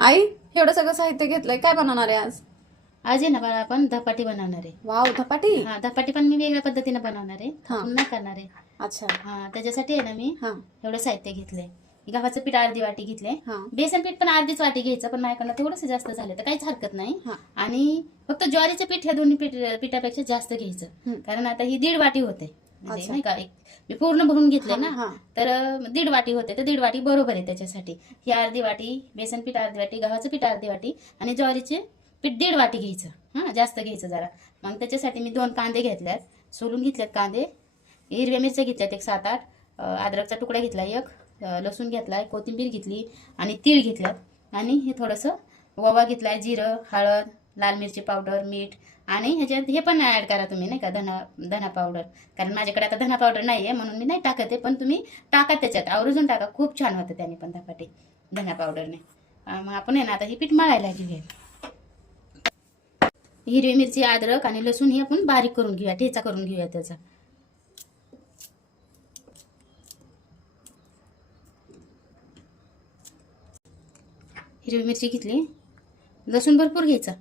आई, एवढं सगळं साहित्य घेतलंय, काय बनवणार आहे आज? आज आहे ना बाळा, आपण धपाटी बनवणार आहे. वाव, धपाटी. हा, धपाटी पण मी वेगळ्या पद्धतीने बनवणार आहे, हा. आपण नाही करणार आहे. अच्छा. हा, त्याच्यासाठी आहे ना मी हा एवढं साहित्य घेतलंय. गव्हाचं पीठ अर्धी वाटी घेतलंय. हा बेसन पीठ पण अर्धीच वाटी घ्यायचं, पण माझ्याकडनं थोडंसं जास्त झालं तर काहीच हरकत नाही. हा आणि फक्त ज्वारीचं पीठ ह्या दोन्ही पिठापेक्षा जास्त घ्यायचं, कारण आता ही 1.5 वाटी होते. म्हणजे अच्छा. नाही का, मी पूर्ण भरून घेतले हा, ना, हा. तर 1.5 वाटी होते, तर 1.5 वाटी बरोबर आहे. त्याच्यासाठी ही अर्धी वाटी बेसन पीठ, अर्धी वाटी गव्हाचं पीठ, अर्धी वाटी आणि ज्वारीचे पीठ 1.5 वाटी घ्यायचं. हा, जास्त घ्यायचं जरा. मग त्याच्यासाठी मी 2 कांदे घेतल्यात, सोलून घेतल्यात कांदे. हिरव्या मिरच्या घेतल्यात 1 7-8, अद्रकचा तुकडा घेतला 1, लसूण घेतलाय, कोथिंबीर घेतली आणि तीळ घेतल्यात. आणि हे थोडंसं ओवा घेतलाय, जिरं, हळद, लाल मिरची पावडर, मीठ. आणि ह्याच्यात हे पण ॲड करा तुम्ही, नाही का, धना पावडर. कारण माझ्याकडे आता धना पावडर नाही आहे म्हणून मी नाही टाकत आहे, पण तुम्ही टाका, त्याच्यात आवर्जून टाका, खूप छान होतं त्याने पण धपाटे धना पावडरने. मग आपण आहे ना आता ही पीठ मळायला घेऊया. हिरवी मिरची, अद्रक आणि लसूण हे आपण बारीक करून घेऊया, ठेचा करून घेऊया त्याचा. हिरवी मिरची घेतली, लसूण भरपूर घ्यायचा,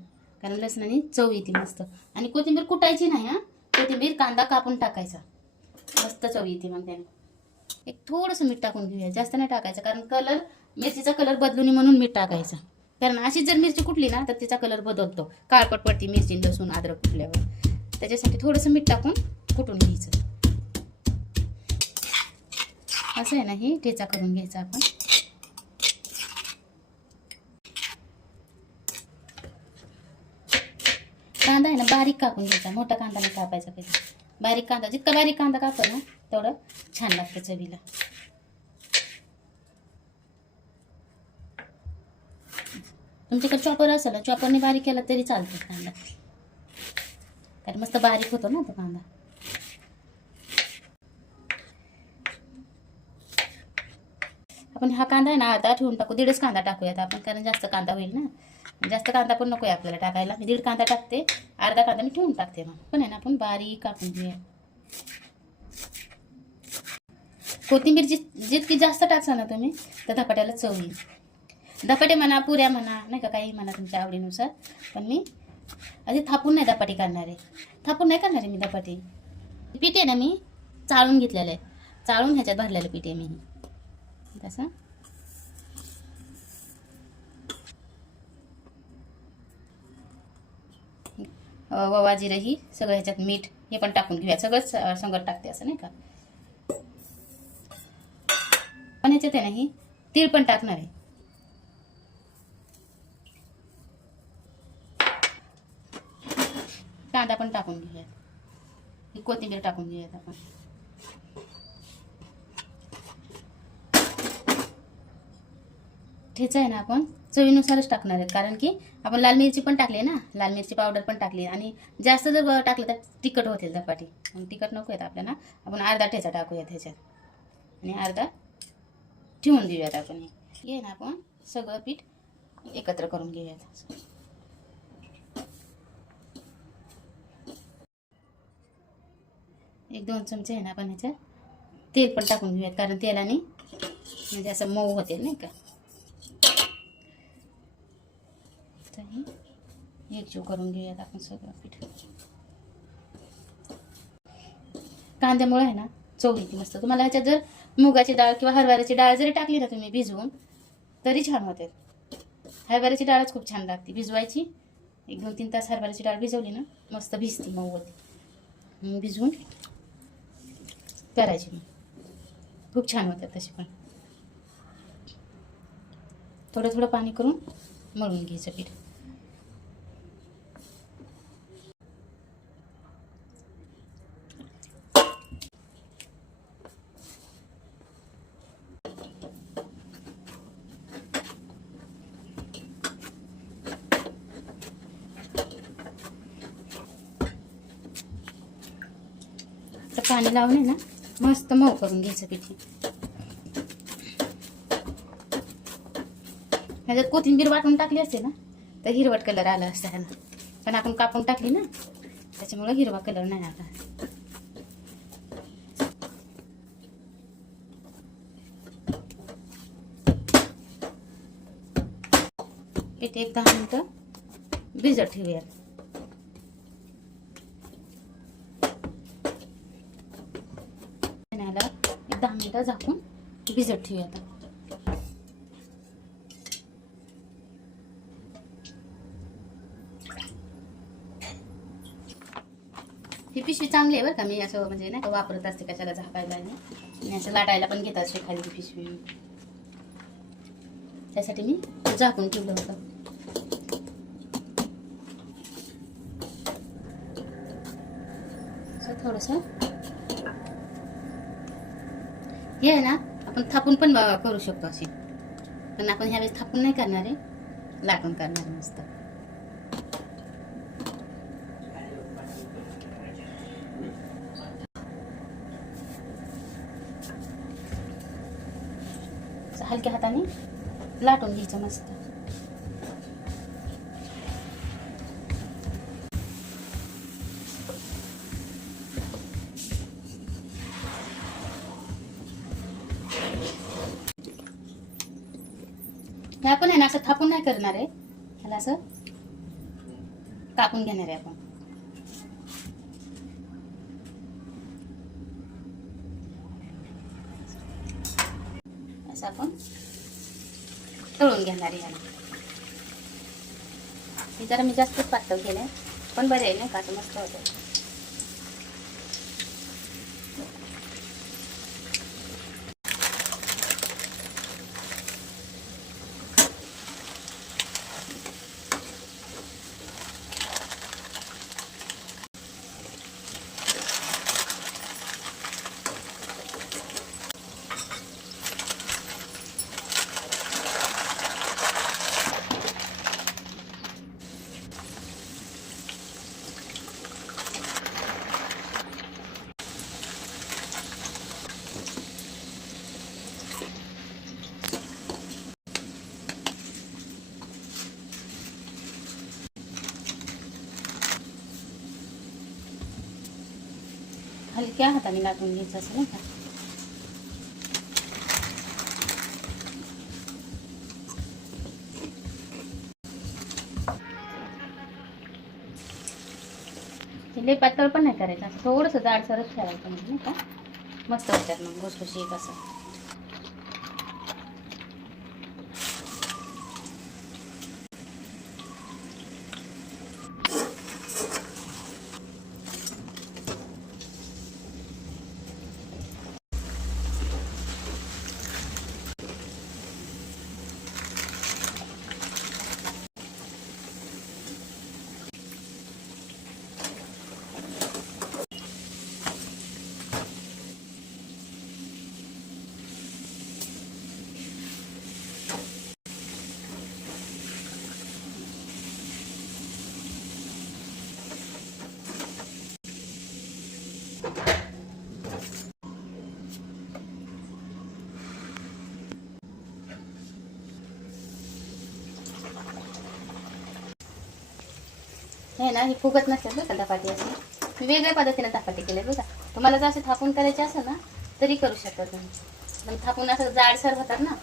कारण लसणाने चव येते मस्त. आणि कोथिंबीर कुटायची नाही, हा, कोथिंबीर कांदा कापून टाकायचा, मस्त चव येते मग त्याने. एक थोडंसं मीठ टाकून घेऊया, जास्त नाही टाकायचं, कारण कलर, मिरचीचा कलर बदलून म्हणून मीठ टाकायचं. कारण अशी जर मिरची कुटली ना तर तिचा कलर बदलतो, काळपट पडती मिरची, लसूण, अद्रक कुटल्यावर. त्याच्यासाठी थोडंसं मीठ टाकून कुटून घ्यायचं. असं आहे ना, हे ठेचा करून घ्यायचा आपण. कांदा आहे ना बारीक कापून घ्यायचा, मोठा कांदा नाही कापायचा कधी. बारीक कांदा, जितका बारीक कांदा कापतो ना तेवढं छान लागतं चवीला. तुमच्याकडे चॉपर असेल ना, चॉपरने बारीक केला तरी चालतो कांदा, कारण मस्त बारीक होतो ना तो कांदा. आपण हा कांदा आहे ना आता ठेवून टाकू, 1.5 कांदा टाकूयात आपण, कारण जास्त कांदा होईल ना. जास्त कांदा पण नको आहे आपल्याला टाकायला. मी 1.5 कांदा टाकते, अर्धा कांदा मी ठेवून टाकते. मग पण आहे ना आपण बारीक कापून घेऊया. कोथिंबीर जितकी जास्त टाकसा ना तुम्ही, तर धपाट्याला चव येईल. धपाटे म्हणा, पुऱ्या म्हणा, नाही का, काही म्हणा तुमच्या आवडीनुसार. पण मी आधी थापून नाही धपाटी करणार आहे, थापून नाही करणार आहे मी धपाटी. पीठ आहे ना मी चाळून घेतलेलं आहे, चाळून ह्याच्यात भरलेलं पीठ आहे मी तसं. ओवा, जिरं ही सगळं, ह्याच्यात मीठ हे पण टाकून घेऊया, सगळंच संगत टाकते असं नाही का. पण ह्याच्यात आहे ना ही तीळ पण टाकणार आहे. कांदा पण टाकून घेऊयात, ही कोथिंबीर टाकून घेऊयात आपण. ठेचा आहे ना आपण चवीनुसारच टाकणार आहेत, कारण की आपण लाल मिरची पण टाकली ना, लाल मिरची पावडर पण टाकली. आणि जास्त जर टाकलं तर तिखट होतील धपाटी, तिखट नको आहेत आपल्याला. आपण अर्धा ठेचा टाकूयात ह्याच्यात आणि अर्धा ठेवून देऊयात आपण. हे ना आपण सगळं पीठ एकत्र करून घेऊयात. एक 2 चमचे आहे ना आपण ह्याच्यात तेल पण टाकून घेऊयात, कारण तेलाने म्हणजे असं मऊ होते नाही का. एकजीव करून घेऊयात आपण सगळं पीठ. कांद्यामुळे आहे ना चव येते मस्त. तुम्हाला ह्याच्यात जर मुगाची डाळ किंवा हरभऱ्याची डाळ जरी टाकली ना तुम्ही भिजवून, तरी छान होते. हरभऱ्याची डाळच खूप छान लागते भिजवायची. 1-2-3 तास हरभऱ्याची डाळ भिजवली ना, मस्त भिजती, मऊ होते. भिजवून करायची मग खूप छान होतात तशी पण. थोडं थोडं पाणी करून मळून घ्यायचं पीठ. पाणी लावून आहे ना मस्त मऊ करून घ्यायचं पीठ. ह्याच्यात कोथिंबीर वाटून टाकली असते ना तर हिरवट कलर आला असता ह्याला, पण आपण कापून टाकली ना त्याच्यामुळे हिरवा कलर नाही आला. पीठ एक 10 मिनिटं भिजत ठेवूया. एक 10 मिनिटं झाकून भिजत ठेवूया. आता ही पिशवी चांगली आहे बरं का. मी असं म्हणजे नाही का वापरत असते कशाला झाकायला आणि असं लाटायला पण घेत असते खाली ती पिशवी. त्यासाठी मी झाकून ठेवलं होतं. असं थोडंसं हे आहे ना, आपण थापून पण करू शकतो अशी, पण आपण ह्यावेळेस थापून नाही करणार आहे, लाटून करणार आहे मस्त. हलक्या हाताने लाटून घ्यायचं मस्त. हे आपण आहे ना असं थापून नाही करणार आहे, ह्याला असं कापून घेणार आहे आपण. असं आपण तळून घेणार आहे. हे जरा मी जास्तच पातळ केलंय, पण बरे आहे नाही का, असं मस्त होतं. हलक्या हाताने लाटून घ्यायचं असं नाही का. लय पातळ पण नाही करायचं, असं थोडंसं जाडसरच ठेवायचं म्हणजे नाही का, मस्त होतात मग घुसघुशीत असं. हे ना, ही फुगत नसतात बरं का धपाटे. असे मी वेगळ्या पद्धतीने धपाटे केले बरं का. तुम्हाला जर असे थापून करायचे असेल ना तरी करू शकता तुम्ही, पण थापून असं जाडसर होतात ना,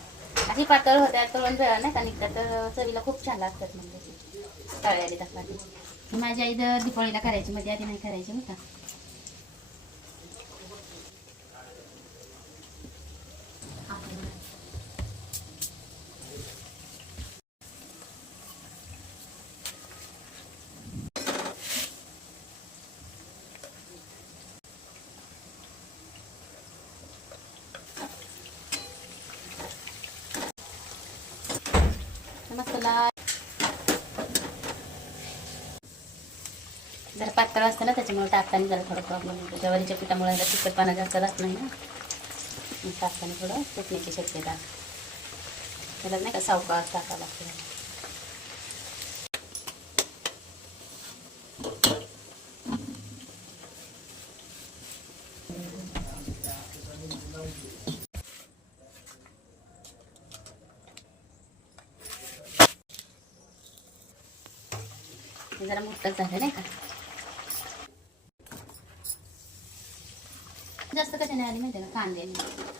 अशी पातळ होतात, तळून नाही का निघतात, तर चवीला खूप छान लागतात. मग त्याची तळलेली धपाटे माझ्या आई दिपाळीला करायची, मध्ये आधी नाही करायची बरं का. मसाला जरा पातळ असतं ना, त्याच्यामुळे टाकताना जरा थोडा प्रॉब्लेम होतो. ज्वारीच्या पिठामुळे तिखटपणा जास्त राहत नाही ना, टाकताना थोडं फुटण्याची शक्यता. त्याला नाही का सावकाश टाकावं लागतं. जरा मोठंच झालं नाही का. जास्त कशाने आली माहिती आहे का, कांद्याने.